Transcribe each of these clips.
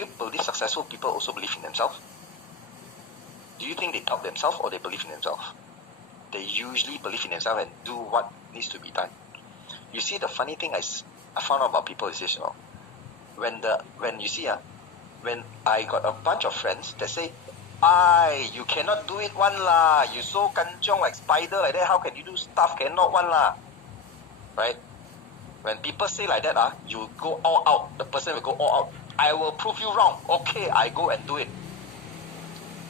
you believe successful people also believe in themselves? Do you think they doubt themselves or they believe in themselves? They usually believe in themselves and do what needs to be done. You see, the funny thing I found out about people is this, when I got a bunch of friends that say, you cannot do it one lah, you so kanchiong like spider like that, how can you do stuff cannot one lah, right? When people say like that, you go all out, the person will go all out. I will prove you wrong. Okay, I go and do it.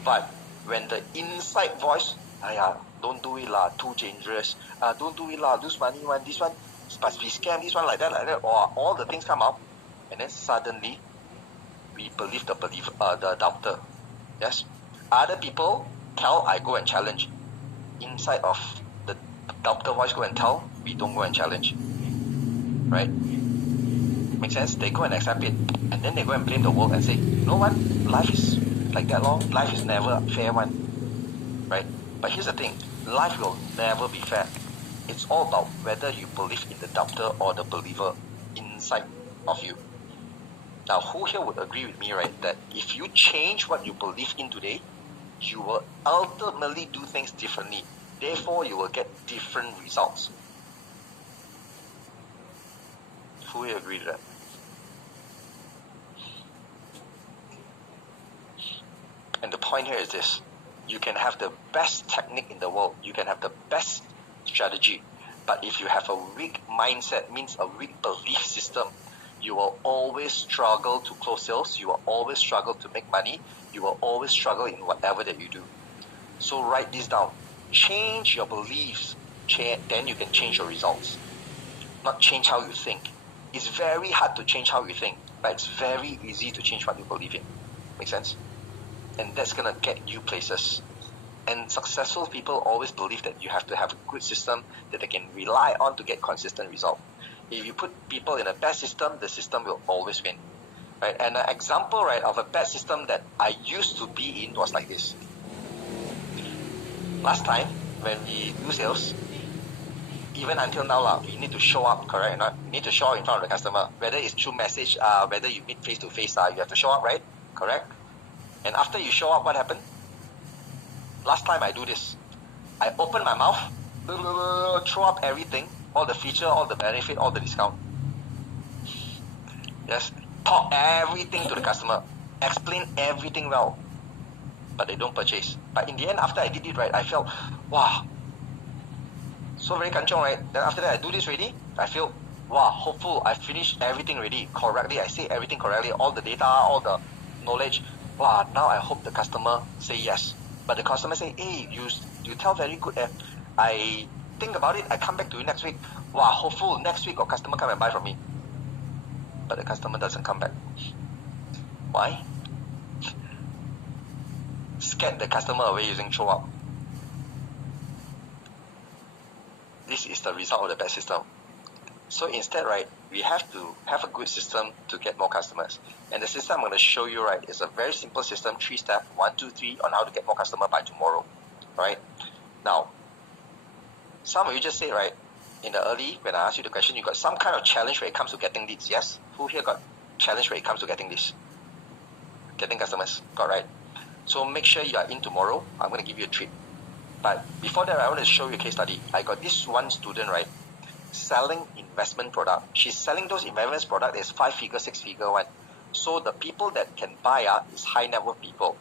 But when the inside voice, don't do it lah, too dangerous. Don't do it lah, lose money one, this one must be scam, this one like that, or all the things come out, and then suddenly we believe the doubter. Yes, other people tell, I go and challenge. Inside of the doubter voice go and tell, we don't go and challenge. Right? Make sense? They go and accept it, and then they go and blame the world and say, you know what? Life is like that, life is never a fair one. Right? But here's the thing, life will never be fair. It's all about whether you believe in the doubter or the believer inside of you. Now, who here would agree with me, right, that if you change what you believe in today, you will ultimately do things differently. Therefore, you will get different results. Who will agree to that? And the point here is this. You can have the best technique in the world. You can have the best strategy. But if you have a weak mindset, means a weak belief system, you will always struggle to close sales. You will always struggle to make money. You will always struggle in whatever that you do. So write this down. Change your beliefs. Then you can change your results. Not change how you think. It's very hard to change how you think, but it's very easy to change what you believe in. Make sense? And that's going to get you places. And successful people always believe that you have to have a good system that they can rely on to get consistent result. If you put people in a bad system, the system will always win. Right? And an example, right, of a bad system that I used to be in was like this. Last time, when we do sales, even until now, we need to show up, correct or not? We need to show up in front of the customer. Whether it's through message, whether you meet face to face, you have to show up, right? Correct? And after you show up, what happened? Last time I do this. I open my mouth, throw up everything, all the feature, all the benefit, all the discount. Yes, talk everything to the customer, explain everything well, but they don't purchase. But in the end, after I did it right, I felt, wow, so very kanchong, right? Then after that, I do this already, I feel, wow, hopeful, I finished everything already correctly, I say everything correctly, all the data, all the knowledge. Wow, now I hope the customer say yes. But the customer say, hey, you tell very good. I think about it, I come back to you next week. Wow, hopeful next week a customer come and buy from me. But the customer doesn't come back. Why? Scared the customer away using throw up. This is the result of the bad system. So instead, right, we have to have a good system to get more customers. And the system I'm going to show you, right, is a very simple system, 3 steps, 1, 2, 3, on how to get more customers by tomorrow. Right? Now, some of you just say, right, in the early, when I asked you the question, you got some kind of challenge when it comes to getting leads, yes? Who here got challenge when it comes to getting leads? Getting customers, got right? So make sure you are in tomorrow. I'm going to give you a treat. But before that, I want to show you a case study. I got this one student, right, selling investment product. She's selling those investment product. There's 5-figure, 6-figure one. So the people that can buy is high net worth people.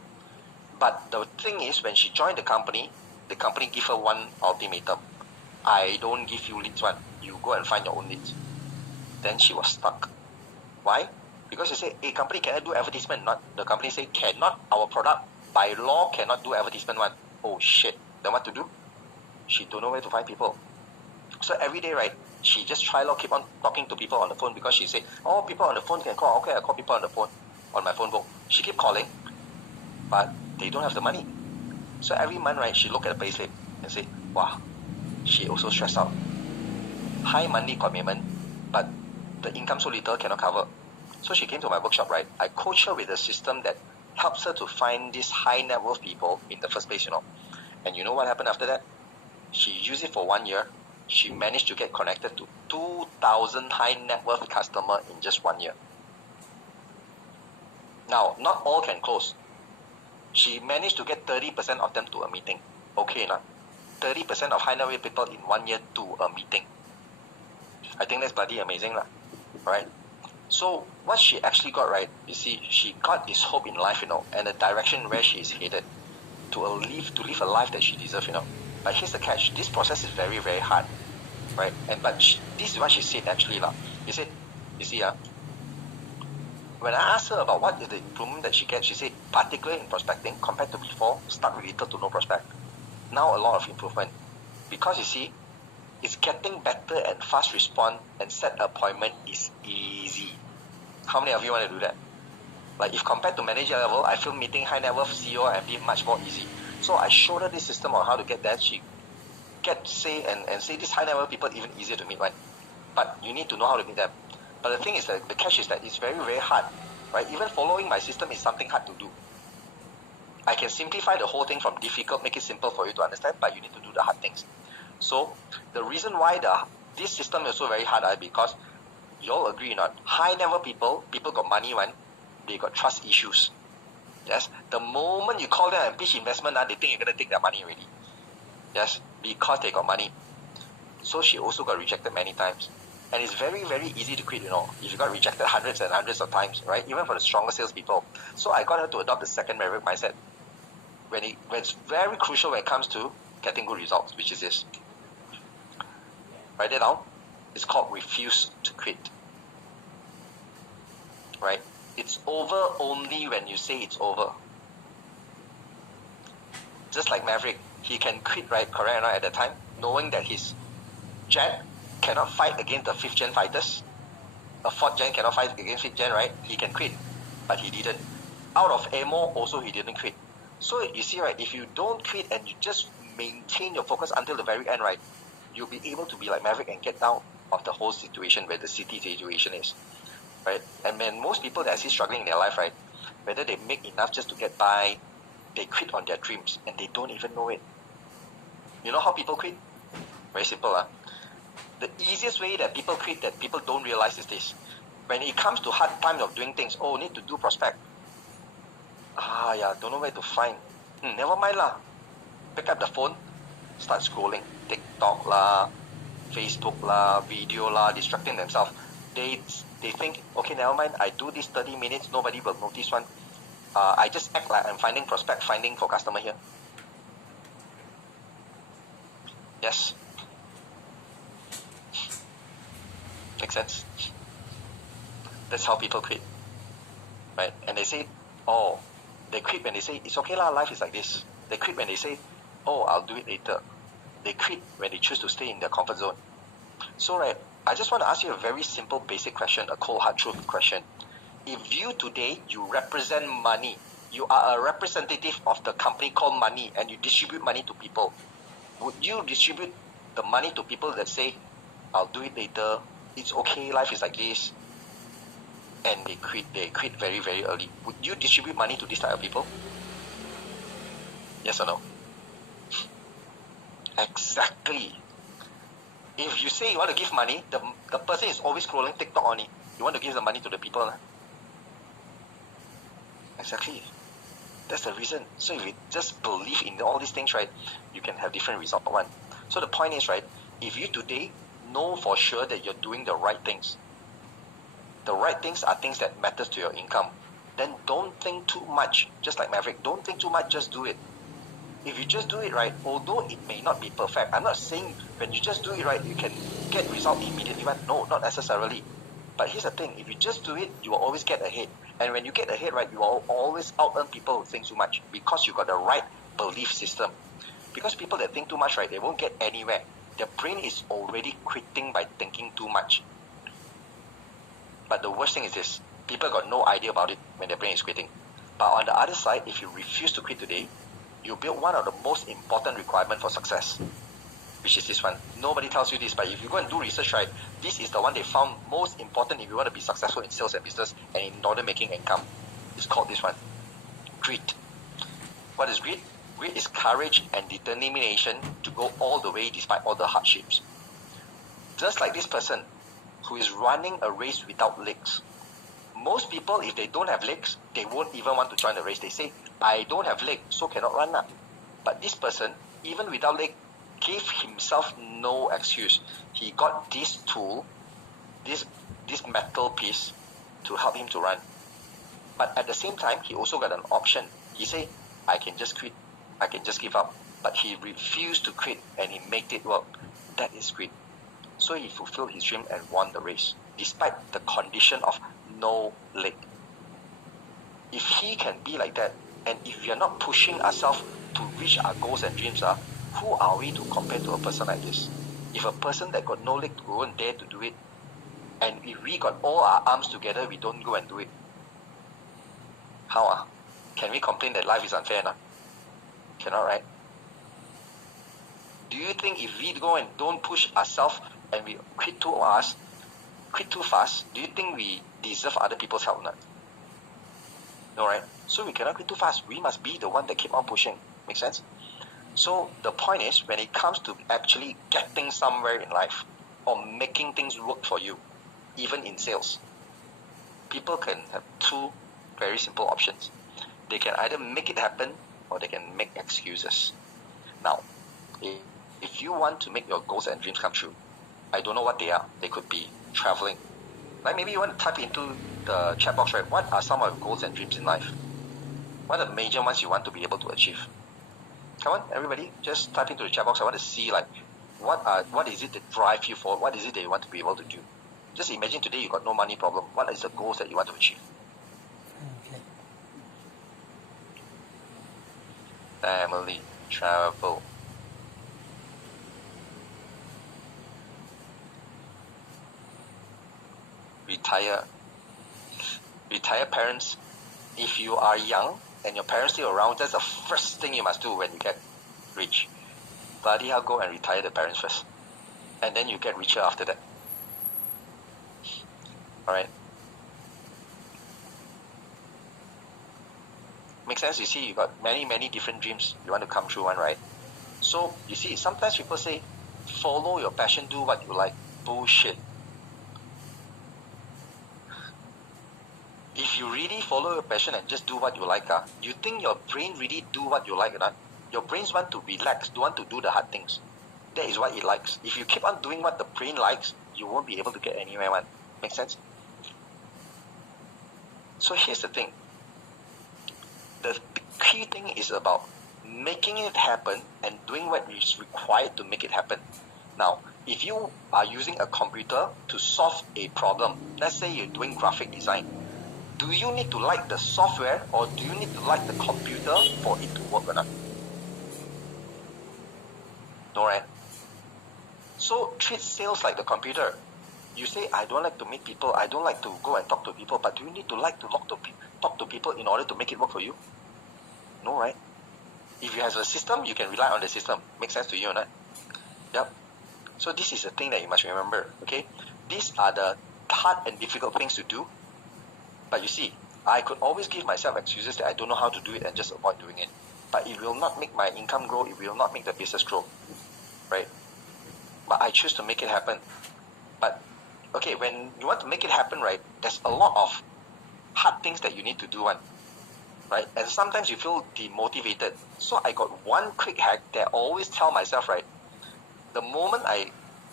But the thing is, when she joined the company give her one ultimatum. I don't give you leads one. You go and find your own leads. Then she was stuck. Why? Because she said, hey, company, can I do advertisement? Not. The company say, cannot. Our product, by law, cannot do advertisement one. Oh, shit. Then what to do? She don't know where to find people. So every day, right, she just keep on talking to people on the phone because she said, oh, people on the phone can call. Okay, I call people on the phone, on my phone book. She keep calling, but they don't have the money. So every month, right, she look at the payslip and say, wow, she also stressed out. High money commitment, but the income so little cannot cover. So she came to my workshop, right? I coach her with a system that helps her to find these high net worth people in the first place, And you know what happened after that? She used it for 1 year. She managed to get connected to 2,000 high net worth customers in just 1 year. Now, not all can close. She managed to get 30% of them to a meeting. Okay, now 30% of high net worth people in 1 year to a meeting. I think that's bloody amazing, right? So what she actually got, right, you see, she got this hope in life, and the direction where she is headed to live a life that she deserves, But here's the catch: this process is very, very hard, right? This is what she said actually, She said, you see, when I asked her about what is the improvement that she gets, she said, particularly in prospecting, compared to before, start with little to no prospect. Now a lot of improvement. Because you see, it's getting better and fast respond and set appointment is easy. How many of you want to do that? Like if compared to manager level, I feel meeting high net worth CEO and be much more easy. So I showed her this system on how to get that. She say this high net worth people even easier to meet, right? But you need to know how to meet them. But the thing is that the catch is that it's very, very hard, right? Even following my system is something hard to do. I can simplify the whole thing from difficult, make it simple for you to understand, but you need to do the hard things. So the reason why this system is also very hard because you all agree or not? High net worth people got money one, they got trust issues. Yes, the moment you call them and pitch investment, they think you're gonna take their money already. Yes, because they got money. So she also got rejected many times. And it's very, very easy to quit, if you got rejected hundreds and hundreds of times, right? Even for the stronger salespeople. So I got her to adopt the second Maverick mindset. When it's very crucial when it comes to getting good results, which is this. Write it down. It's called refuse to quit. Right? It's over only when you say it's over. Just like Maverick, he can quit, right? Correct, right? At the time, knowing that his jet cannot fight against the 5th gen fighters. A 4th gen cannot fight against 5th gen, right? He can quit, but he didn't. Out of ammo, also he didn't quit. So you see, right? If you don't quit and you just maintain your focus until the very end, right? You'll be able to be like Maverick and get out of the whole situation where the city situation is, right? And when most people that I see struggling in their life, right? Whether they make enough just to get by, they quit on their dreams and they don't even know it. You know how people quit? Very simple, The easiest way that people quit that people don't realize is this. When it comes to hard time of doing things, need to do prospect. Don't know where to find. Never mind lah. Pick up the phone, start scrolling. TikTok lah, Facebook lah, video lah, distracting themselves. They think, okay, never mind, I do this 30 minutes, nobody will notice one. I just act like I'm finding prospect, finding for customer here. Yes. Make sense? That's how people quit. Right? And they say, they quit when they say, it's okay lah, life is like this. They quit when they say, I'll do it later. They quit when they choose to stay in their comfort zone. So, right, I just want to ask you a very simple, basic question, a cold, hard truth question. If you today, you represent money, you are a representative of the company called money, and you distribute money to people, would you distribute the money to people that say, I'll do it later, it's okay, life is like this, and they quit very, very early? Would you distribute money to this type of people? Yes or no? Exactly. If you say you want to give money, the person is always scrolling TikTok only. You want to give the money to the people. Exactly. That's the reason. So if you just believe in all these things, right, you can have different results. One. So the point is, right, if you today know for sure that you're doing the right things are things that matters to your income, then don't think too much. Just like Maverick, don't think too much, just do it. If you just do it right, although it may not be perfect, I'm not saying when you just do it right, you can get result immediately. No, not necessarily. But here's the thing, if you just do it, you will always get ahead. And when you get ahead, right, you will always out-earn people who think too much because you got the right belief system. Because people that think too much, right, they won't get anywhere. Their brain is already quitting by thinking too much. But the worst thing is this, people got no idea about it when their brain is quitting. But on the other side, if you refuse to quit today, you build one of the most important requirements for success, which is this one. Nobody tells you this, but if you go and do research, right, this is the one they found most important if you want to be successful in sales and business and in order making income. It's called this one, grit. What is grit? Grit is courage and determination to go all the way despite all the hardships. Just like this person who is running a race without legs. Most people, if they don't have legs, they won't even want to join the race. They say, I don't have legs, so cannot run. But this person, even without leg, gave himself no excuse. He got this tool, this metal piece to help him to run. But at the same time, he also got an option. He said, I can just quit. I can just give up. But he refused to quit and he made it work. That is grit. So he fulfilled his dream and won the race, despite the condition of no leg. If he can be like that, and if we are not pushing ourselves to reach our goals and dreams, who are we to compare to a person like this? If a person that got no leg won't dare to do it, and if we got all our arms together, we don't go and do it, how? Can we complain that life is unfair? Cannot, right? Do you think if we go and don't push ourselves and we quit too fast, do you think we deserve other people's help? No, right? So we cannot quit too fast. We must be the one that keep on pushing. Make sense? So the point is, when it comes to actually getting somewhere in life or making things work for you, even in sales, people can have two very simple options. They can either make it happen or they can make excuses. Now, if you want to make your goals and dreams come true, I don't know what they are. They could be traveling. Like maybe you want to type into the chat box, right? What are some of your goals and dreams in life? What are the major ones you want to be able to achieve? Come on, everybody, just type into the chat box. I want to see like what is it that drives you forward? What is it that you want to be able to do? Just imagine today you got no money problem. What is the goals that you want to achieve? Okay. Family, travel. Retire parents. If you are young and your parents still around, that's the first thing you must do when you get rich. Bloody hell, go and retire the parents first. And then you get richer after that. Alright? Makes sense? You see, you got many different dreams you want to come true one, right? So, you see, sometimes people say, follow your passion, do what you like. Bullshit. If you really follow your passion and just do what you like, you think your brain really do what you like or not? Your brains want to relax, don't want to do the hard things. That is what it likes. If you keep on doing what the brain likes, you won't be able to get anywhere, man. Make sense? So here's the thing. The key thing is about making it happen and doing what is required to make it happen. Now, if you are using a computer to solve a problem, let's say you're doing graphic design, do you need to like the software or do you need to like the computer for it to work or not? No, right? So treat sales like the computer. You say, I don't like to meet people, I don't like to go and talk to people, but do you need to like to talk to people in order to make it work for you? No, right? If you have a system, you can rely on the system. Make sense to you or not? Yep. So this is the thing that you must remember, okay? These are the hard and difficult things to do. But you see, I could always give myself excuses that I don't know how to do it and just avoid doing it. But it will not make my income grow, it will not make the business grow, right? But I choose to make it happen. But, okay, when you want to make it happen, right, there's a lot of hard things that you need to do, right? And sometimes you feel demotivated. So I got one quick hack that I always tell myself, right? The moment I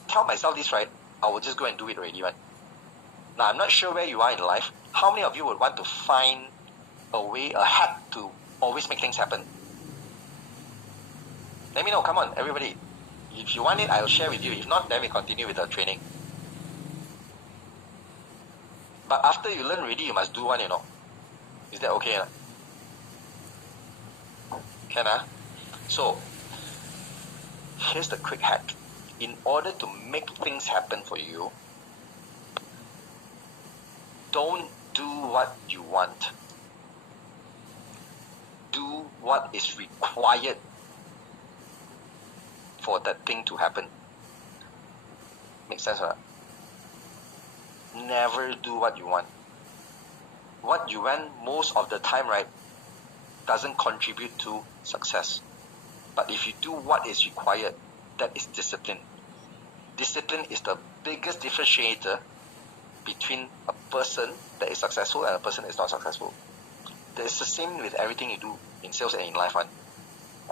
tell myself this, right, I will just go and do it already, right? Now, I'm not sure where you are in life. How many of you would want to find a way, a hack to always make things happen? Let me know. Come on, everybody. If you want it, I'll share with you. If not, then we continue with the training. But after you learn already, you must do one, Is that okay? Can, So, here's the quick hack. In order to make things happen for you, don't do what you want. Do what is required for that thing to happen. Make sense or not? Never do what you want. What you want most of the time, right, doesn't contribute to success. But if you do what is required, that is discipline. Discipline is the biggest differentiator between a person that is successful and a person that is not successful. It's the same with everything you do in sales and in life.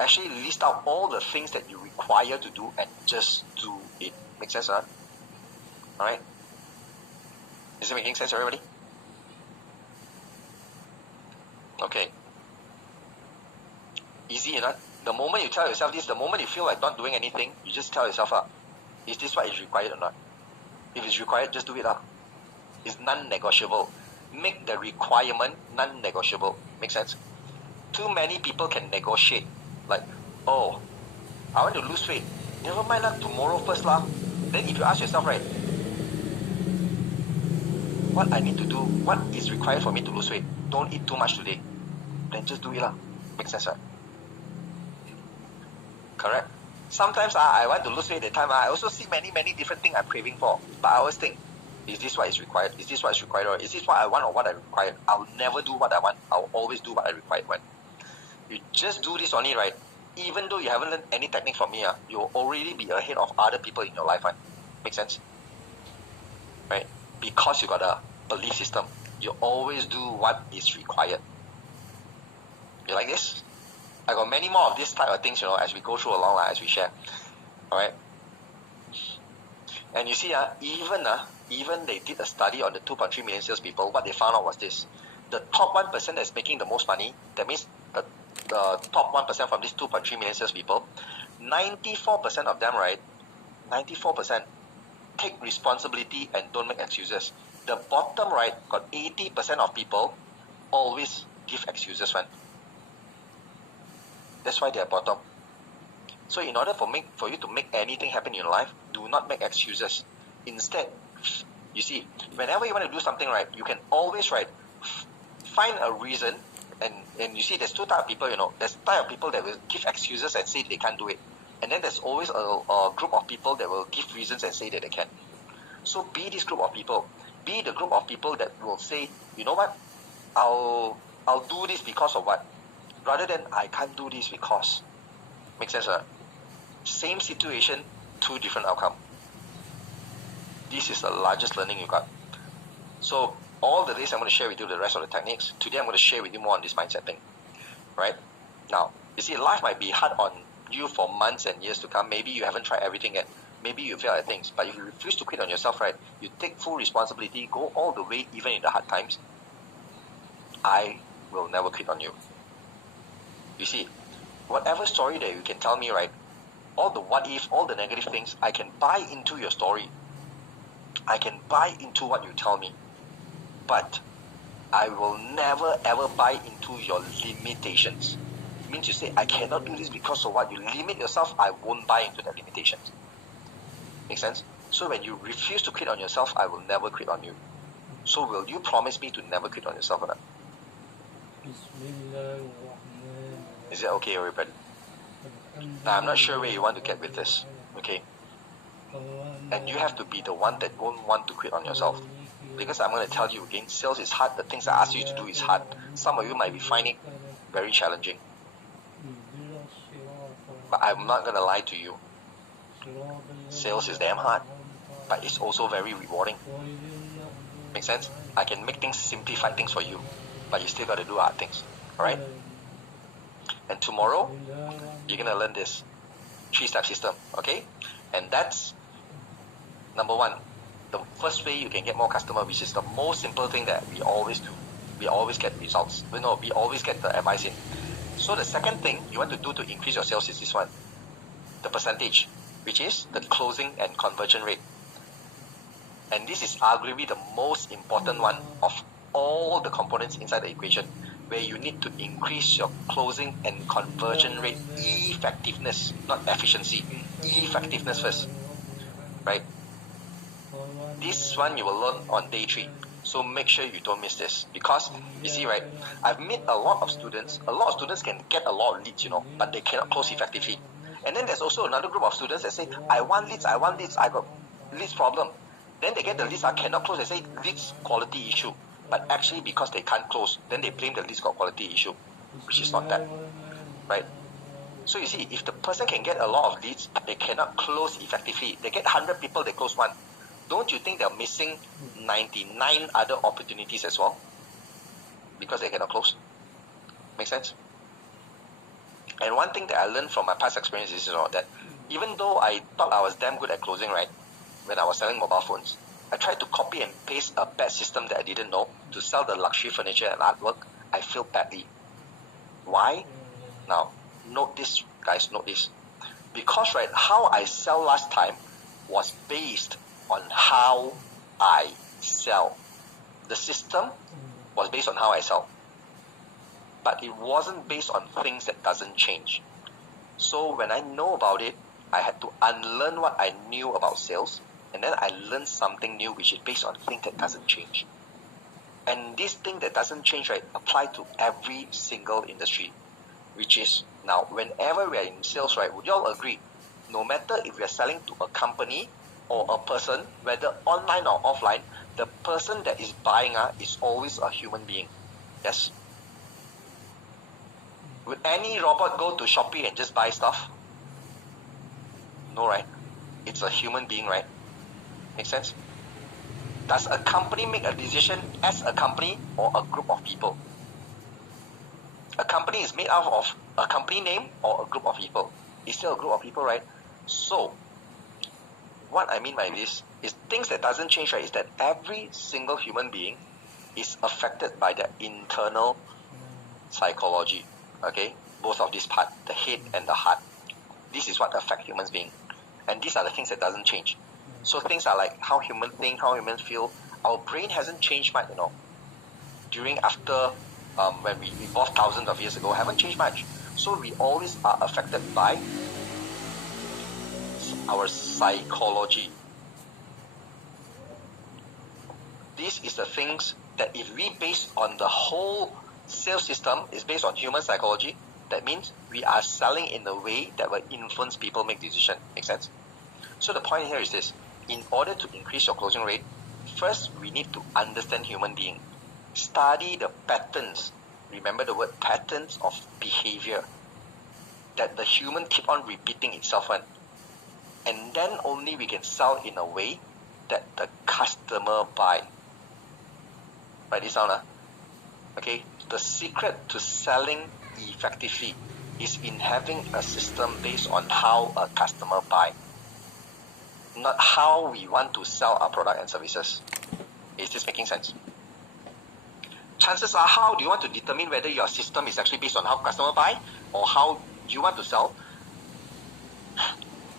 Actually list out all the things that you require to do and just do it. Make sense, huh? Alright? Is it making sense, everybody? Okay. Easy enough. The moment you tell yourself this, the moment you feel like not doing anything, you just tell yourself, is this what is required or not? If it's required, just do it. It's non-negotiable. Make the requirement non-negotiable. Make sense? Too many people can negotiate. Like, oh, I want to lose weight. Never mind tomorrow first lah. Then if you ask yourself, right, what I need to do, what is required for me to lose weight? Don't eat too much today. Then just do it lah. Make sense, right? Correct? Sometimes I want to lose weight at the time. I also see many different things I'm craving for. But I always think, is this what is required? Is this what is required? Or is this what I want or what I require? I'll never do what I want. I'll always do what I require. You just do this only, right? Even though you haven't learned any technique from me, you'll already be ahead of other people in your life. Make sense? Right? Because you got a belief system. You always do what is required. You like this? I got many more of this type of things, as we go through along, as we share. Alright? And you see, even they did a study on the 2.3 million salespeople. What they found out was this. The top 1% that's making the most money, that means the top 1% from these 2.3 million salespeople, 94% of them, right? 94% take responsibility and don't make excuses. The bottom right got 80% of people always give excuses, right? That's why they're bottom. So in order for you to make anything happen in your life, do not make excuses. Instead, you see, whenever you want to do something, right, you can always, right, find a reason. And you see, there's two types of people, There's type of people that will give excuses and say they can't do it. And then there's always a group of people that will give reasons and say that they can. So be this group of people. Be the group of people that will say, you know what, I'll do this because of what? Rather than I can't do this because. Make sense, huh? Same situation, two different outcome. This is the largest learning you got. So all the days I'm going to share with you the rest of the techniques. Today I'm going to share with you more on this mindset thing. Right? Now, you see, life might be hard on you for months and years to come. Maybe you haven't tried everything yet. Maybe you fail at things. But if you refuse to quit on yourself, right, you take full responsibility, go all the way even in the hard times, I will never quit on you. You see, whatever story that you can tell me, right, all the what if, all the negative things, I can buy into your story. I can buy into what you tell me. But I will never ever buy into your limitations. It means you say, I cannot do this because of what? You limit yourself, I won't buy into that limitations. Make sense? So when you refuse to quit on yourself, I will never quit on you. So will you promise me to never quit on yourself or not? Is it okay, everybody? Now, I'm not sure where you want to get with this, okay? And you have to be the one that won't want to quit on yourself. Because I'm going to tell you again, sales is hard. The things I ask you to do is hard. Some of you might be finding it very challenging. But I'm not going to lie to you. Sales is damn hard, but it's also very rewarding. Make sense? I can make things, simplify things for you, but you still got to do hard things. Alright? And tomorrow, you're going to learn this 3-step system, okay? And that's number 1. The first way you can get more customer, which is the most simple thing that we always do. We always get results. We always get the advice in. So the second thing you want to do to increase your sales is this one. The percentage, which is the closing and conversion rate. And this is arguably the most important one of all the components inside the equation, where you need to increase your closing and conversion rate effectiveness, not efficiency. Effectiveness first. Right? This one you will learn on day 3. So make sure you don't miss this. Because, you see, right, I've met a lot of students. A lot of students can get a lot of leads, but they cannot close effectively. And then there's also another group of students that say, I want leads, I got leads problem. Then they get the leads, I cannot close. They say leads quality issue. But actually because they can't close, then they blame the leads got quality issue, which is not that. Right? So you see, if the person can get a lot of leads, but they cannot close effectively. They get 100 people, they close 1. don't you think they're missing 99 other opportunities as well? Because they cannot close. Make sense? And one thing that I learned from my past experience is that even though I thought I was damn good at closing, right, when I was selling mobile phones, I tried to copy and paste a bad system that I didn't know to sell the luxury furniture and artwork. I failed badly. Why? Now, note this, guys, note this. Because, right, how I sell last time was based on how I sell. The system was based on how I sell. But it wasn't based on things that doesn't change. So when I know about it, I had to unlearn what I knew about sales, and then I learned something new which is based on things that doesn't change. And this thing that doesn't change, right, apply to every single industry, which is now whenever we are in sales, right, would you all agree? No matter if we are selling to a company or a person, whether online or offline, the person that is buying is always a human being. Yes? Would any robot go to Shopee and just buy stuff? No, right? It's a human being, right? Make sense? Does a company make a decision as a company or a group of people? A company is made out of a company name or a group of people. It's still a group of people, right? So, what I mean by this is things that doesn't change, right, is that every single human being is affected by their internal psychology. Okay? Both of these parts, the head and the heart. This is what affects human beings. And these are the things that doesn't change. So things are like how humans think, how humans feel. Our brain hasn't changed much, after when we evolved thousands of years ago, haven't changed much. So we always are affected by our psychology. This is the things that if we base on the whole sales system is based on human psychology, that means we are selling in a way that will influence people make decisions. Make sense? So the point here is this. In order to increase your closing rate, first we need to understand human being. Study the patterns. Remember the word patterns of behavior that the human keep on repeating itself on. And then only we can sell in a way that the customer buy. Write this down. Okay? The secret to selling effectively is in having a system based on how a customer buy. Not how we want to sell our product and services. Is this making sense? Chances are, how do you want to determine whether your system is actually based on how customer buy or how you want to sell?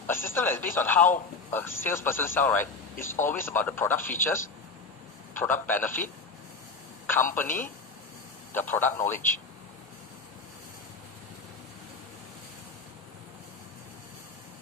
A system that is based on how a salesperson sell, right, is always about the product features, product benefit, company, the product knowledge.